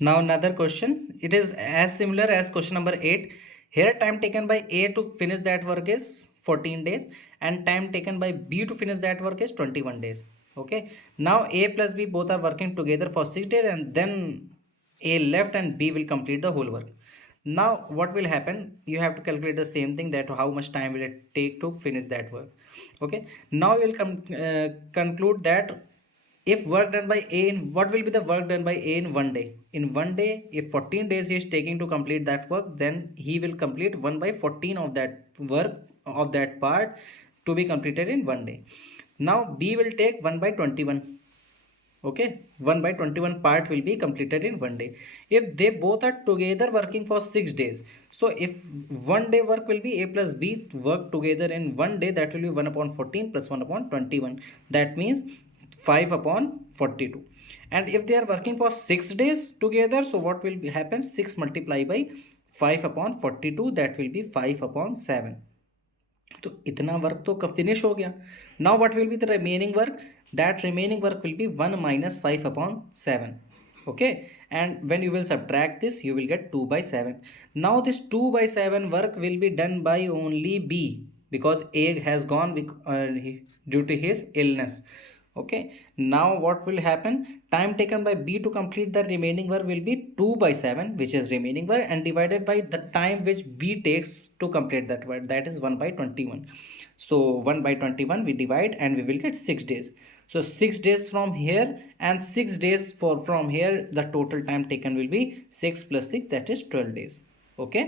Now another question. It is as similar as question number 8. Here time taken by A to finish that work is 14 days and time taken by B to finish that work is 21 days. Okay. Now A plus B both are working together for 6 days and then A left and B will complete the whole work. Now what will happen? You have to calculate the same thing, that how much time will it take to finish that work. Okay. Now we will conclude that if work done by A in what will be the work done by A in one day? In one day, if 14 days he is taking to complete that work, then he will complete 1 by 14 of that work of that part to be completed in one day. Now B will take 1 by 21. Okay, 1 by 21 part will be completed in one day. If they both are together working for 6 days, so if one day work will be A plus B work together in one day, that will be 1 upon 14 plus 1 upon 21. That means 5 upon 42. And if they are working for 6 days together, so what will be happen? 6 multiplied by 5 upon 42, that will be 5 upon 7. तो इतना work तो finish हो गया. Now what will be the remaining work? That remaining work will be 1 minus 5 upon 7. Okay, and when you will subtract this, you will get 2 by 7. Now this 2 by 7 work will be done by only B, because A has gone due to his illness. Okay, now what will happen? Time taken by B to complete the remaining work will be 2 by 7, which is remaining work, and divided by the time which B takes to complete that work, that is 1 by 21. So 1 by 21 we divide and we will get 6 days. So 6 days from here and 6 days for from here, the total time taken will be 6 plus 6, that is 12 days. Okay.